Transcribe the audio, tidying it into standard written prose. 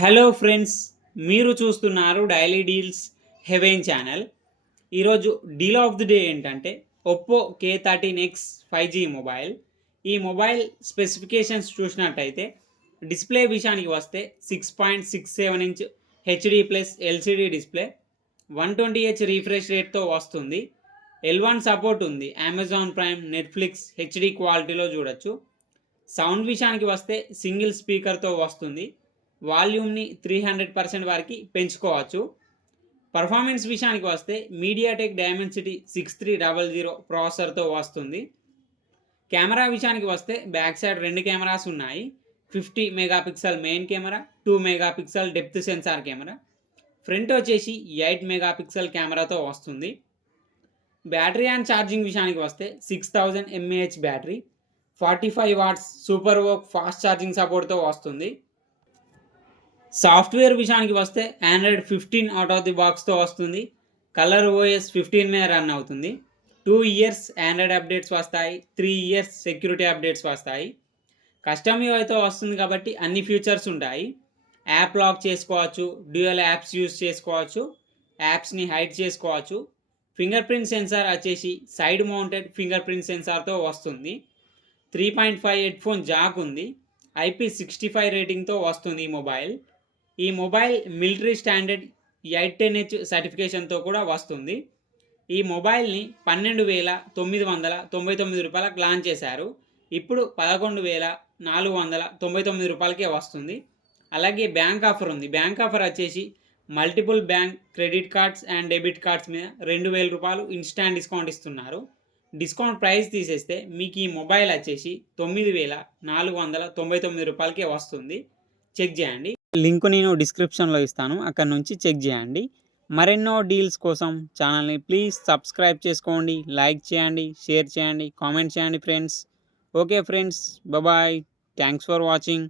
Hello friends, మీరు చూస్తున్నారు daily deals heaven channel. ఈరోజు డీల్ ఆఫ్ ది డే ఏంటంటే ఒప్పో K13X 5G మొబైల్. ఈ మొబైల్ స్పెసిఫికేషన్స్ చూసినట్టయితే డిస్ప్లే విషయానికి వస్తే 6.67 inch HD plus LCD display, 120Hz refresh రేట్తో వస్తుంది. L1 సపోర్ట్ ఉంది. అమెజాన్ ప్రైమ్, నెట్ఫ్లిక్స్ హెచ్డి క్వాలిటీలో చూడొచ్చు. సౌండ్ విషయానికి వస్తే సింగిల్ స్పీకర్తో వస్తుంది. వాల్యూమ్ని 300% వరకు పెంచుకోవచ్చు. పర్ఫార్మెన్స్ విషయానికి వస్తే మీడియాటెక్ డైమెన్సిటీ 6300 ప్రాసెసర్తో వస్తుంది. కెమెరా విషయానికి వస్తే బ్యాక్ సైడ్ 2 కెమెరాస్ ఉన్నాయి. 50 megapixel main camera, 2 megapixel depth censor camera. Front వచ్చేసి 8 మెగాపిక్సెల్ కెమెరాతో వస్తుంది. బ్యాటరీ అండ్ ఛార్జింగ్ విషయానికి వస్తే 6000 mAh battery, 45 watts super VOOC fast charging సపోర్ట్తో వస్తుంది. సాఫ్ట్వేర్ విషయానికి వస్తే ఆండ్రాయిడ్ 15 అవుట్ ఆఫ్ ది బాక్స్తో వస్తుంది. కలర్ ఓఎస్ 15 మీద రన్ అవుతుంది. 2 ఇయర్స్ ఆండ్రాయిడ్ అప్డేట్స్ వస్తాయి. 3 ఇయర్స్ సెక్యూరిటీ అప్డేట్స్ వస్తాయి. కస్టమ్ యూఐతో వస్తుంది కాబట్టి అన్ని ఫీచర్స్ ఉంటాయి. యాప్ లాక్ చేసుకోవచ్చు, డ్యూయల్ యాప్స్ యూస్ చేసుకోవచ్చు, యాప్స్ని హైడ్ చేసుకోవచ్చు. ఫింగర్ ప్రింట్ సెన్సార్ వచ్చేసి సైడ్ మౌంటెడ్ ఫింగర్ ప్రింట్ సెన్సార్తో వస్తుంది. 3.5 హెడ్ఫోన్ జాక్ ఉంది. IP65 రేటింగ్తో వస్తుంది ఈ మొబైల్. ఈ మొబైల్ మిలిటరీ స్టాండర్డ్ 810H సర్టిఫికేషన్తో కూడా వస్తుంది. ఈ మొబైల్ని 12,999 రూపాయలకు లాంచ్ చేశారు. ఇప్పుడు 11,499 రూపాయలకే వస్తుంది. అలాగే బ్యాంక్ ఆఫర్ ఉంది. బ్యాంక్ ఆఫర్ వచ్చేసి multiple bank credit cards and debit cards మీద 2,000 రూపాయలు ఇన్స్టాంట్ డిస్కౌంట్ ఇస్తున్నారు. డిస్కౌంట్ ప్రైస్ తీసేస్తే మీకు ఈ మొబైల్ వచ్చేసి 9,499 రూపాయలకే వస్తుంది. చెక్ చేయండి. లింక్ నేను డిస్క్రిప్షన్లో ఇస్తాను, అక్కడ నుంచి చెక్ చేయండి. మరెన్నో డీల్స్ కోసం ఛానల్ని ప్లీజ్ సబ్స్క్రైబ్ చేసుకోండి, లైక్ చేయండి, షేర్ చేయండి, కామెంట్ చేయండి friends. Okay friends, bye. Thanks for watching.